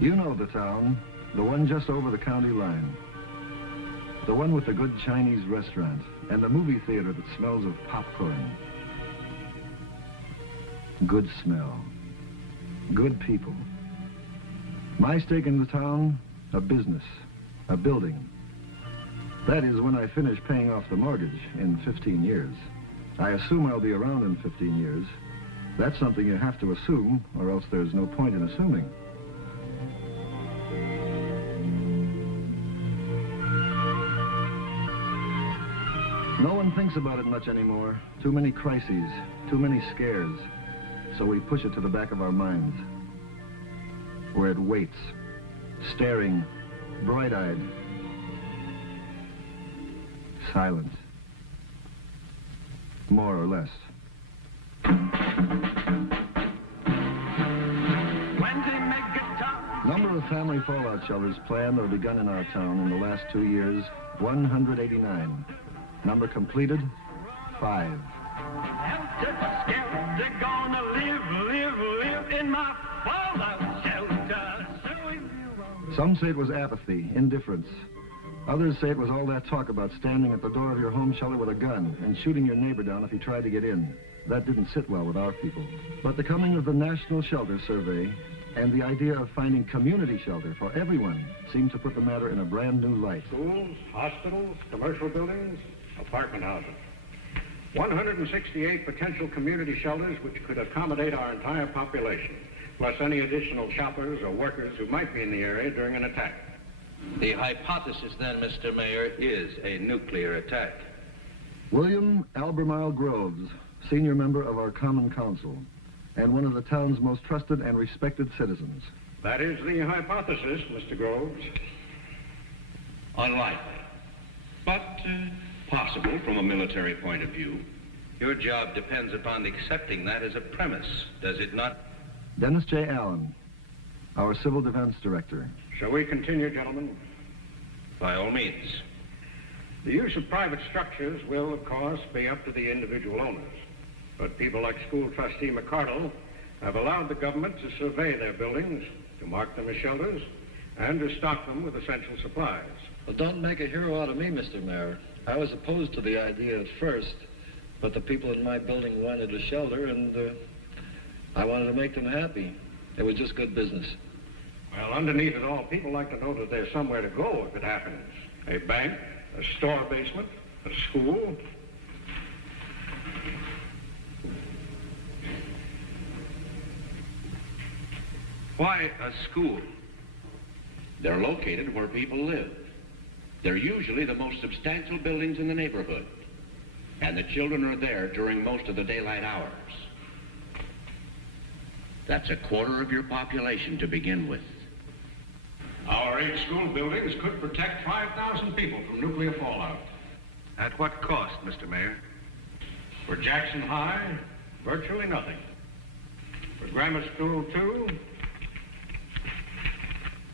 You know the town, the one just over the county line. The one with the good Chinese restaurant and the movie theater that smells of popcorn. Good smell. Good people. My stake in the town, a business, a building. That is when I finish paying off the mortgage in 15 years. I assume I'll be around in 15 years. That's something you have to assume, or else there's no point in assuming. No one thinks about it much anymore. Too many crises, too many scares. So we push it to the back of our minds, where it waits, staring, bright-eyed, silent, more or less. Number of family fallout shelters planned or begun in our town in the last 2 years, 189. Number completed, 5. They're gonna live in my fallout shelter. Some say it was apathy, indifference. Others say it was all that talk about standing at the door of your home shelter with a gun and shooting your neighbor down if he tried to get in. That didn't sit well with our people. But the coming of the National Shelter Survey and the idea of finding community shelter for everyone seemed to put the matter in a brand new light. Schools, hospitals, commercial buildings, apartment houses. 168 potential community shelters which could accommodate our entire population, plus any additional shoppers or workers who might be in the area during an attack. The hypothesis then, Mr. Mayor, is a nuclear attack. William Albemarle Groves, senior member of our Common Council, and one of the town's most trusted and respected citizens. That is the hypothesis, Mr. Groves. Unlikely, but possible from a military point of view. Your job depends upon accepting that as a premise, does it not? Dennis J. Allen, our Civil Defense Director. Shall we continue, gentlemen? By all means. The use of private structures will, of course, be up to the individual owners. But people like School Trustee McCardle have allowed the government to survey their buildings, to mark them as shelters, and to stock them with essential supplies. Well, don't make a hero out of me, Mr. Mayor. I was opposed to the idea at first, but the people in my building wanted a shelter, and I wanted to make them happy. It was just good business. Well, underneath it all, people like to know that there's somewhere to go if it happens. A bank, a store basement, a school. Why a school? They're located where people live. They're usually the most substantial buildings in the neighborhood, and the children are there during most of the daylight hours. That's a quarter of your population to begin with. Our 8 school buildings could protect 5,000 people from nuclear fallout. At what cost, Mr. Mayor? For Jackson High, virtually nothing. For Grammar School 2,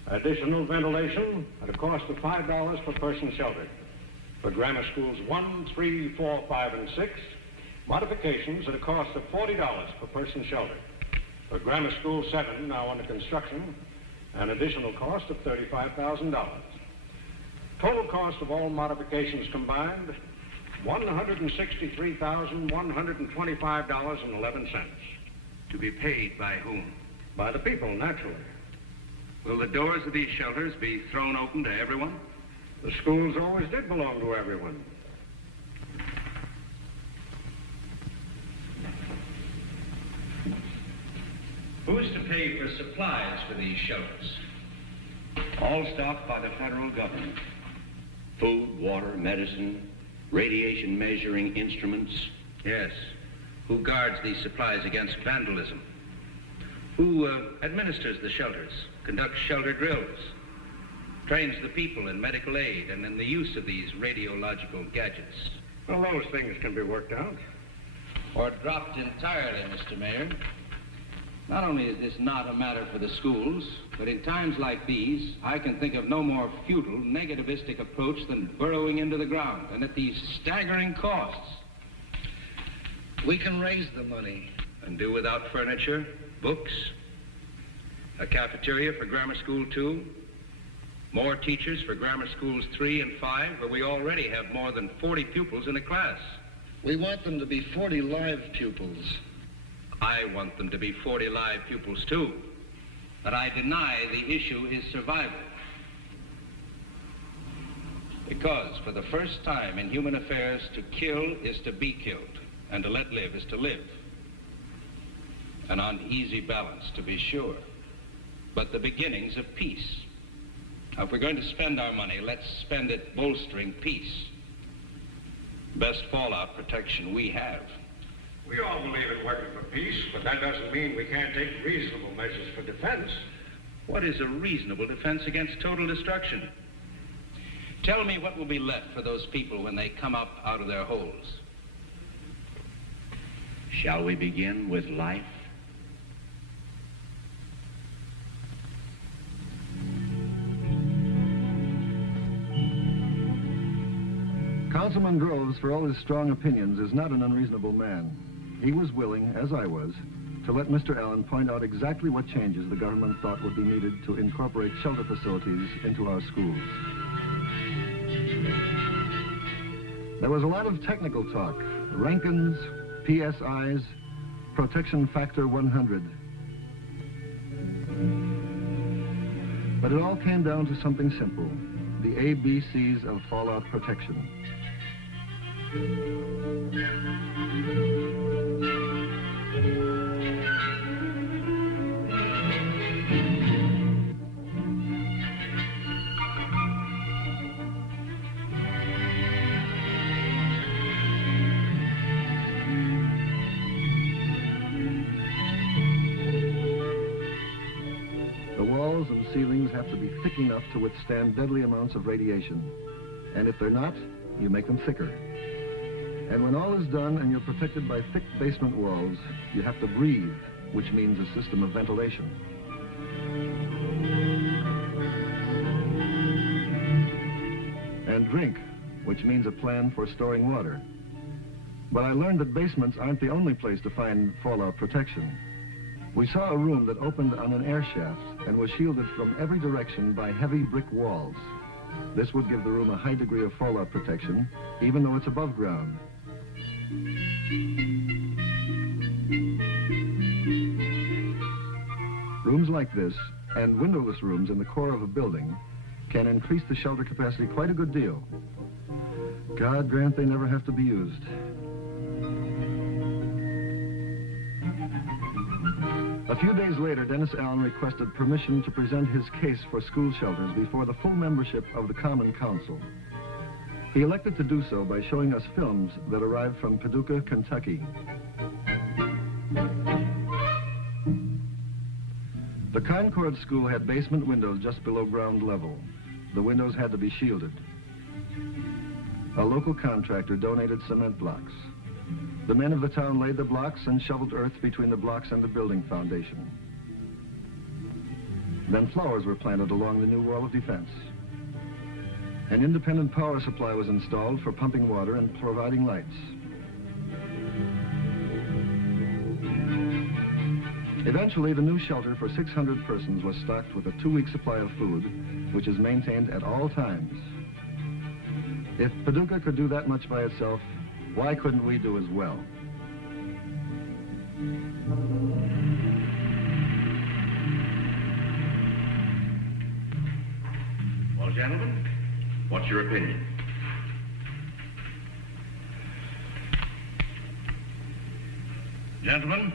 additional ventilation at a cost of $5 per person sheltered. For Grammar Schools 1, 3, 4, 5, and 6, modifications at a cost of $40 per person sheltered. For Grammar School 7, now under construction, an additional cost of $35,000. Total cost of all modifications combined, $163,125.11. To be paid by whom? By the people, naturally. Will the doors of these shelters be thrown open to everyone? The schools always did belong to everyone. Who's to pay for supplies for these shelters? All stocked by the federal government. Food, water, medicine, radiation measuring instruments. Yes. Who guards these supplies against vandalism? Who administers the shelters, conducts shelter drills, trains the people in medical aid and in the use of these radiological gadgets? Well, those things can be worked out. Or dropped entirely, Mr. Mayor. Not only is this not a matter for the schools, but in times like these, I can think of no more futile, negativistic approach than burrowing into the ground, and at these staggering costs. We can raise the money. And do without furniture, books, A cafeteria for Grammar School 2. More teachers for Grammar Schools 3 and 5, where we already have more than 40 pupils in a class. We want them to be 40 live pupils. I want them to be 40 live pupils, too. But I deny the issue is survival. Because for the first time in human affairs, to kill is to be killed, and to let live is to live. An uneasy balance, to be sure, but the beginnings of peace. Now, if we're going to spend our money, let's spend it bolstering peace. Best fallout protection we have. We all believe in working for peace, but that doesn't mean we can't take reasonable measures for defense. What is a reasonable defense against total destruction? Tell me what will be left for those people when they come up out of their holes. Shall we begin with life? Councilman Groves, for all his strong opinions, is not an unreasonable man. He was willing, as I was, to let Mr. Allen point out exactly what changes the government thought would be needed to incorporate shelter facilities into our schools. There was a lot of technical talk, Rankins, PSIs, protection factor 100. But it all came down to something simple, the ABCs of fallout protection. The walls and ceilings have to be thick enough to withstand deadly amounts of radiation. And if they're not, you make them thicker. And when all is done and you're protected by thick basement walls, you have to breathe, which means a system of ventilation. And drink, which means a plan for storing water. But I learned that basements aren't the only place to find fallout protection. We saw a room that opened on an air shaft and was shielded from every direction by heavy brick walls. This would give the room a high degree of fallout protection, even though it's above ground. Rooms like this, and windowless rooms in the core of a building, can increase the shelter capacity quite a good deal. God grant they never have to be used. A few days later, Dennis Allen requested permission to present his case for school shelters before the full membership of the Common Council. He elected to do so by showing us films that arrived from Paducah, Kentucky. The Concord School had basement windows just below ground level. The windows had to be shielded. A local contractor donated cement blocks. The men of the town laid the blocks and shoveled earth between the blocks and the building foundation. Then flowers were planted along the new wall of defense. An independent power supply was installed for pumping water and providing lights. Eventually, the new shelter for 600 persons was stocked with a 2-week supply of food, which is maintained at all times. If Paducah could do that much by itself, why couldn't we do as well? Well, gentlemen, what's your opinion? Gentlemen,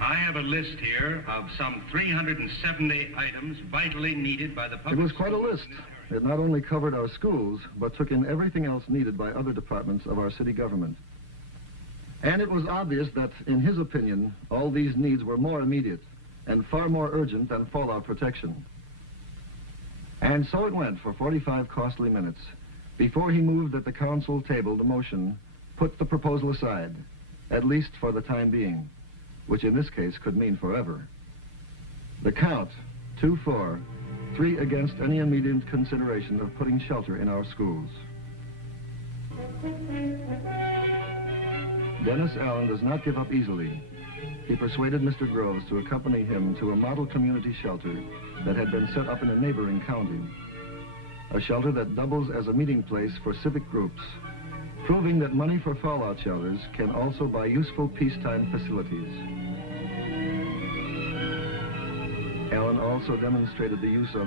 I have a list here of some 370 items vitally needed by the public. It was quite a list. It not only covered our schools, but took in everything else needed by other departments of our city government. And it was obvious that, in his opinion, all these needs were more immediate and far more urgent than fallout protection. And so it went for 45 costly minutes before he moved that the council table the motion, put the proposal aside, at least for the time being, which in this case could mean forever. The count, 2-4, 3 against any immediate consideration of putting shelter in our schools. Dennis Allen does not give up easily. He persuaded Mr. Groves to accompany him to a model community shelter that had been set up in a neighboring county. A shelter that doubles as a meeting place for civic groups, proving that money for fallout shelters can also buy useful peacetime facilities. Allen also demonstrated the use of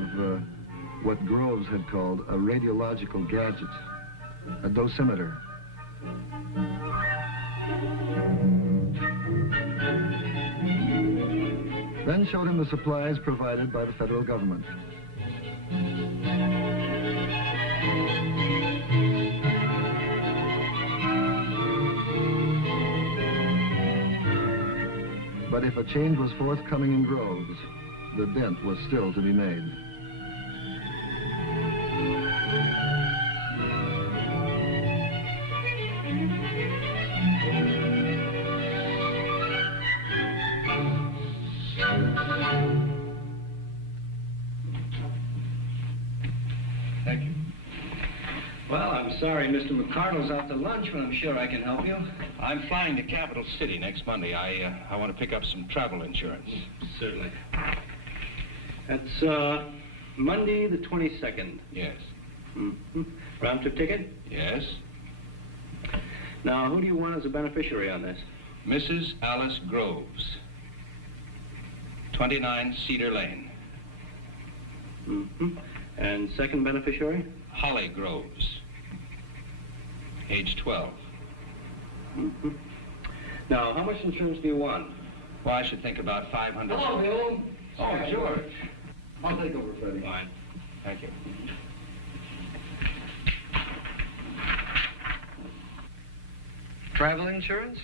what Groves had called a radiological gadget, a dosimeter. Then showed him the supplies provided by the federal government. But if a change was forthcoming in Groves, the dent was still to be made. Thank you. Well, I'm sorry Mr. McCardle's out to lunch, but I'm sure I can help you. I'm flying to Capital City next Monday. I want to pick up some travel insurance. Certainly. That's Monday the 22nd. Yes. Mm-hmm. Round trip ticket? Yes. Now, who do you want as a beneficiary on this? Mrs. Alice Groves, 29 Cedar Lane. Mm-hmm. And second beneficiary? Holly Groves, age 12. Mm-hmm. Now, how much insurance do you want? Well, I should think about 500. Hello, Bill. Oh, George. I'll take over, Freddie. Fine. Thank you. Travel insurance?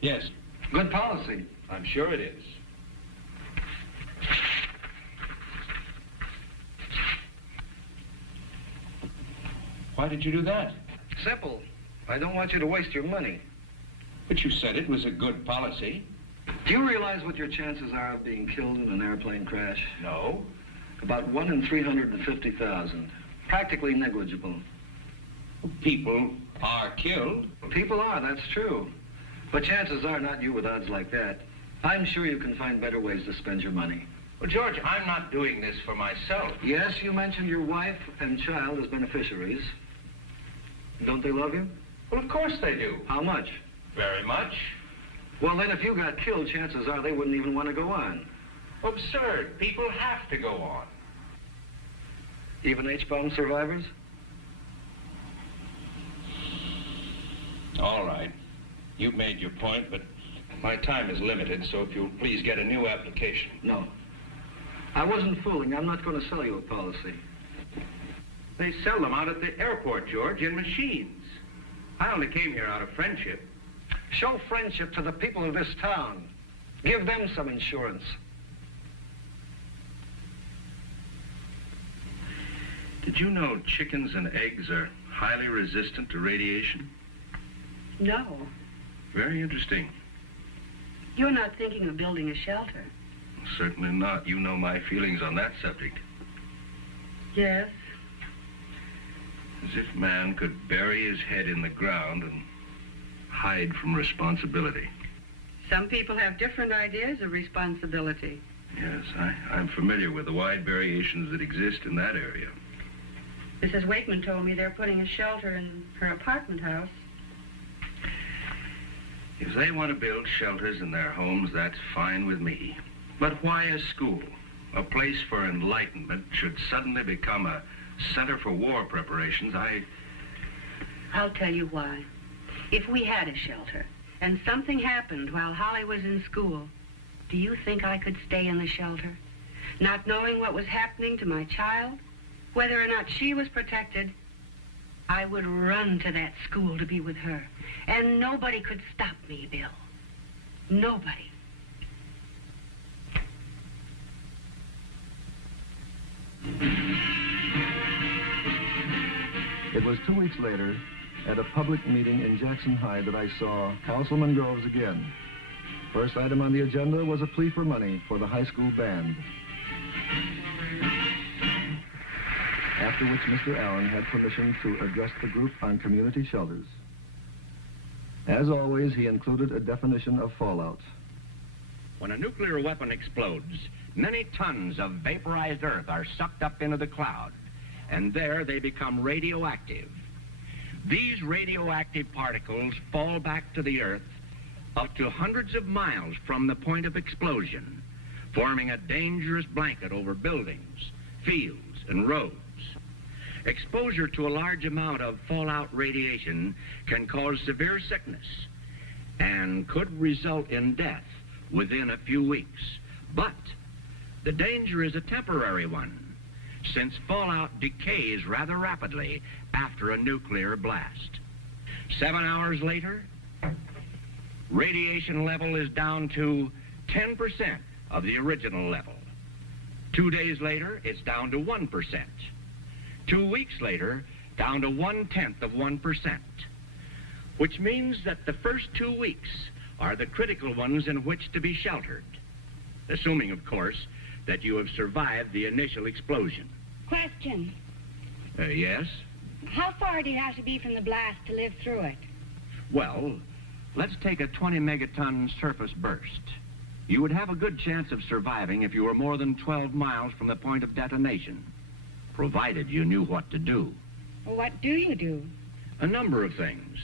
Yes, Good policy. I'm sure it is. Why did you do that? Simple. I don't want you to waste your money. But you said it was a good policy. Do you realize what your chances are of being killed in an airplane crash? No. About 1 in 350,000. Practically negligible. People are killed. People are, that's true. But chances are not you with odds like that. I'm sure you can find better ways to spend your money. Well, George, I'm not doing this for myself. Yes, you mentioned your wife and child as beneficiaries. Don't they love you? Well, of course they do. How much? Very much. Well, then if you got killed, chances are they wouldn't even want to go on. Absurd. People have to go on. Even H-bomb survivors? All right. You've made your point, but my time is limited, so if you'll please get a new application. No. I wasn't fooling. I'm not going to sell you a policy. They sell them out at the airport, George, in machines. I only came here out of friendship. Show friendship to the people of this town. Give them some insurance. Did you know chickens and eggs are highly resistant to radiation? No. Very interesting. You're not thinking of building a shelter. Certainly not. You know my feelings on that subject. Yes. As if man could bury his head in the ground and hide from responsibility. Some people have different ideas of responsibility. Yes, I'm familiar with the wide variations that exist in that area. Mrs. Wakeman told me they're putting a shelter in her apartment house. If they want to build shelters in their homes, that's fine with me. But why a school? A place for enlightenment should suddenly become a center for war preparations. I'll tell you why. If we had a shelter and something happened while Holly was in school, do you think I could stay in the shelter? Not knowing what was happening to my child, whether or not she was protected, I would run to that school to be with her. And nobody could stop me, Bill. Nobody. It was 2 weeks later, at a public meeting in Jackson High, that I saw Councilman Groves again. First item on the agenda was a plea for money for the high school band. After which Mr. Allen had permission to address the group on community shelters. As always, he included a definition of fallout. When a nuclear weapon explodes, many tons of vaporized earth are sucked up into the cloud, and there they become radioactive. These radioactive particles fall back to the earth up to hundreds of miles from the point of explosion, forming a dangerous blanket over buildings, fields, and roads. Exposure to a large amount of fallout radiation can cause severe sickness and could result in death within a few weeks. But the danger is a temporary one, since fallout decays rather rapidly after a nuclear blast. 7 hours later, radiation level is down to 10% of the original level. 2 days later, it's down to 1%. 2 weeks later, down to 1/10%, which means that the first 2 weeks are the critical ones in which to be sheltered, assuming, of course, that you have survived the initial explosion. Question. Yes? How far do you have to be from the blast to live through it? Well, let's take a 20 megaton surface burst. You would have a good chance of surviving if you were more than 12 miles from the point of detonation, provided you knew what to do. Well, what do you do? A number of things.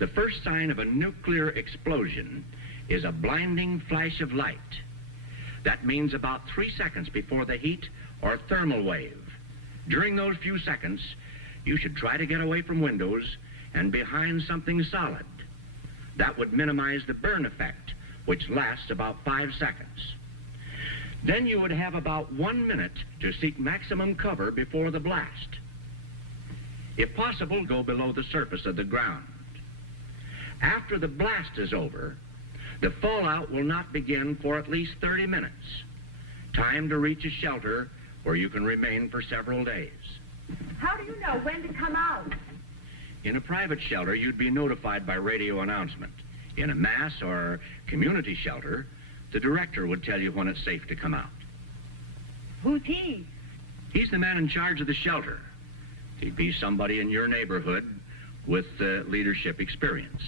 The first sign of a nuclear explosion is a blinding flash of light. That means about 3 seconds before the heat or thermal wave. During those few seconds, you should try to get away from windows and behind something solid. That would minimize the burn effect, which lasts about 5 seconds. Then you would have about 1 minute to seek maximum cover before the blast. If possible, go below the surface of the ground. After the blast is over, the fallout will not begin for at least 30 minutes. Time to reach a shelter where you can remain for several days. How do you know when to come out? In a private shelter, you'd be notified by radio announcement. In a mass or community shelter, the director would tell you when it's safe to come out. Who's he? He's the man in charge of the shelter. He'd be somebody in your neighborhood with leadership experience.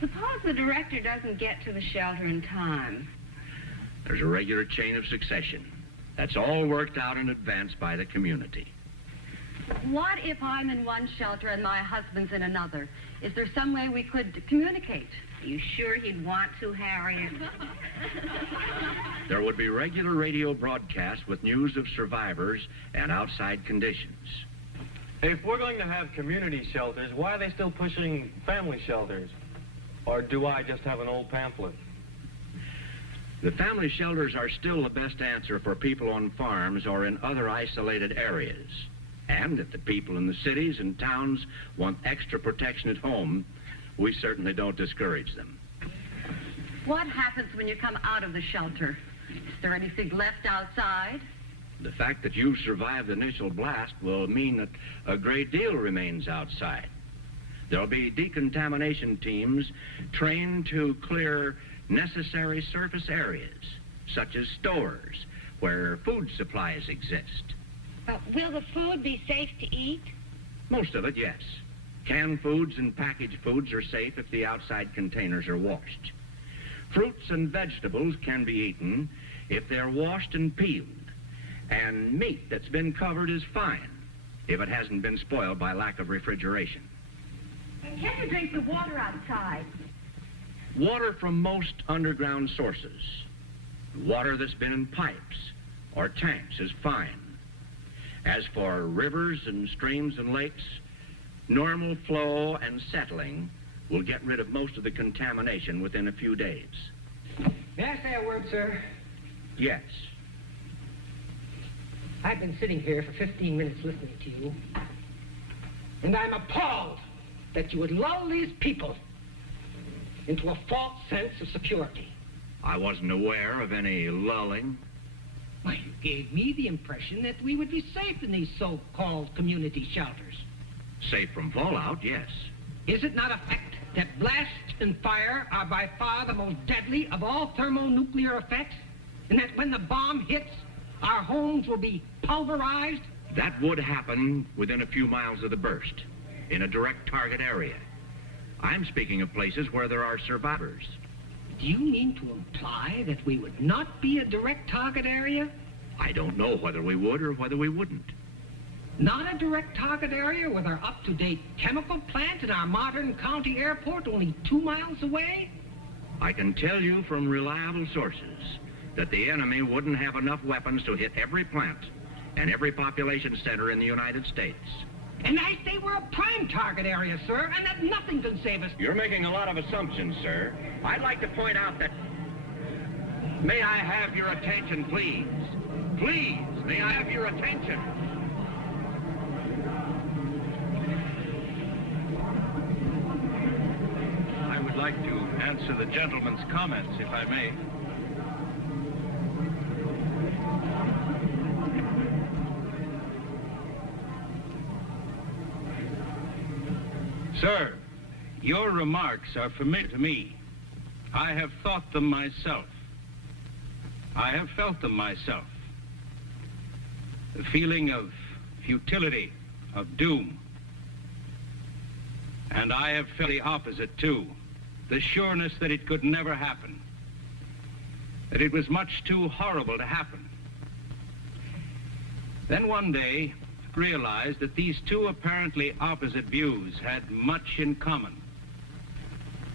Suppose the director doesn't get to the shelter in time. There's a regular chain of succession. That's all worked out in advance by the community. What if I'm in one shelter and my husband's in another? Is there some way we could communicate? You sure he'd want to, Harriet? There would be regular radio broadcasts with news of survivors and outside conditions. If we're going to have community shelters, why are they still pushing family shelters? Or do I just have an old pamphlet? The family shelters are still the best answer for people on farms or in other isolated areas. And if the people in the cities and towns want extra protection at home, we certainly don't discourage them. What happens when you come out of the shelter? Is there anything left outside? The fact that you've survived the initial blast will mean that a great deal remains outside. There'll be decontamination teams trained to clear necessary surface areas, such as stores where food supplies exist. Will the food be safe to eat? Most of it, yes. Canned foods and packaged foods are safe if the outside containers are washed. Fruits and vegetables can be eaten if they're washed and peeled. And meat that's been covered is fine if it hasn't been spoiled by lack of refrigeration. And can you drink the water outside? Water from most underground sources. Water that's been in pipes or tanks is fine. As for rivers and streams and lakes, normal flow and settling will get rid of most of the contamination within a few days. May I say a word, sir? Yes. I've been sitting here for 15 minutes listening to you, and I'm appalled that you would lull these people into a false sense of security. I wasn't aware of any lulling. Why, you gave me the impression that we would be safe in these so-called community shelters. Safe from fallout, yes. Is it not a fact that blast and fire are by far the most deadly of all thermonuclear effects? And that when the bomb hits, our homes will be pulverized? That would happen within a few miles of the burst, in a direct target area. I'm speaking of places where there are survivors. Do you mean to imply that we would not be a direct target area? I don't know whether we would or whether we wouldn't. Not a direct target area with our up-to-date chemical plant and our modern county airport only 2 miles away? I can tell you from reliable sources that the enemy wouldn't have enough weapons to hit every plant and every population center in the United States. And I say we're a prime target area, sir, and that nothing can save us. You're making a lot of assumptions, sir. I'd like to point out that... May I have your attention, please? Please, may I have your attention? I would like to answer the gentleman's comments, if I may. Sir, your remarks are familiar to me. I have thought them myself. I have felt them myself. The feeling of futility, of doom. And I have felt the opposite, too. The sureness that it could never happen. That it was much too horrible to happen. Then one day, I realized that these two apparently opposite views had much in common.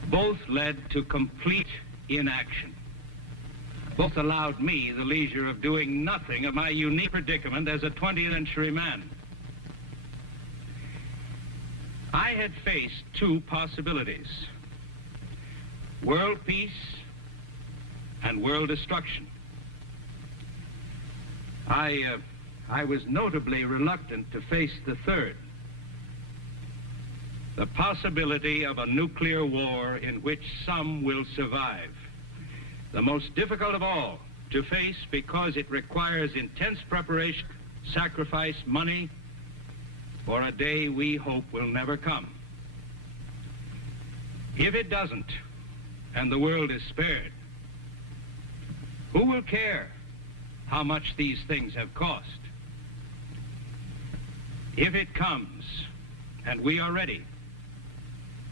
Both led to complete inaction. Both allowed me the leisure of doing nothing of my unique predicament as a 20th century man. I had faced two possibilities: world peace and world destruction. I was notably reluctant to face the third, the possibility of a nuclear war in which some will survive. The most difficult of all to face because it requires intense preparation, sacrifice, money, for a day we hope will never come. If it doesn't, and the world is spared, who will care how much these things have cost? If it comes, and we are ready,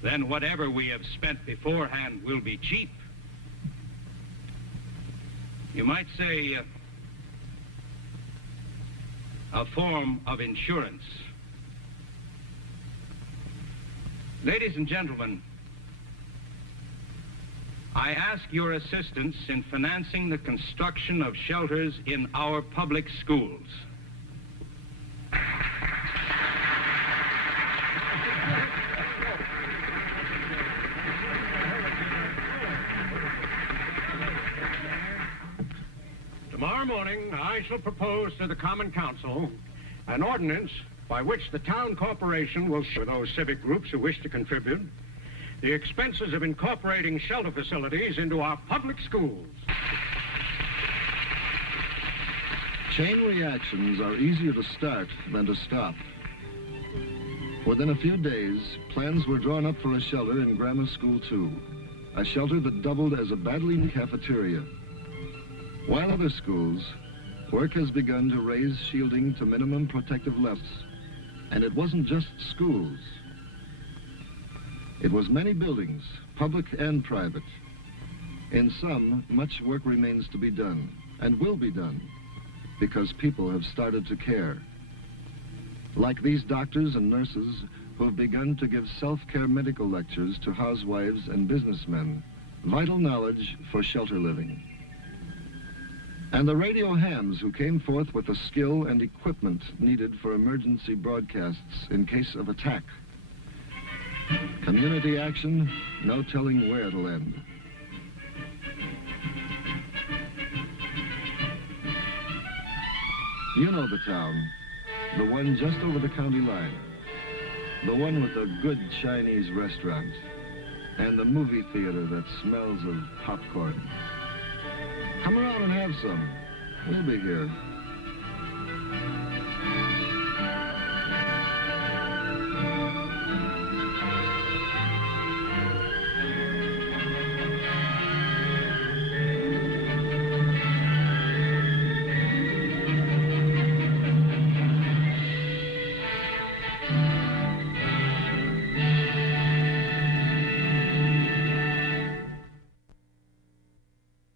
then whatever we have spent beforehand will be cheap. You might say a form of insurance. Ladies and gentlemen, I ask your assistance in financing the construction of shelters in our public schools. Tomorrow morning, I shall propose to the Common Council an ordinance by which the town corporation will share those civic groups who wish to contribute the expenses of incorporating shelter facilities into our public schools. Chain reactions are easier to start than to stop. Within a few days, plans were drawn up for a shelter in Grammar School 2, a shelter that doubled as a badly needed cafeteria. While other schools, work has begun to raise shielding to minimum protective levels. And it wasn't just schools. It was many buildings, public and private. In some, much work remains to be done, and will be done, because people have started to care. Like these doctors and nurses who have begun to give self-care medical lectures to housewives and businessmen, vital knowledge for shelter living. And the radio hams who came forth with the skill and equipment needed for emergency broadcasts in case of attack. Community action, no telling where it'll end. You know the town, the one just over the county line, the one with a good Chinese restaurant, and the movie theater that smells of popcorn. Come around and have some. We'll be here.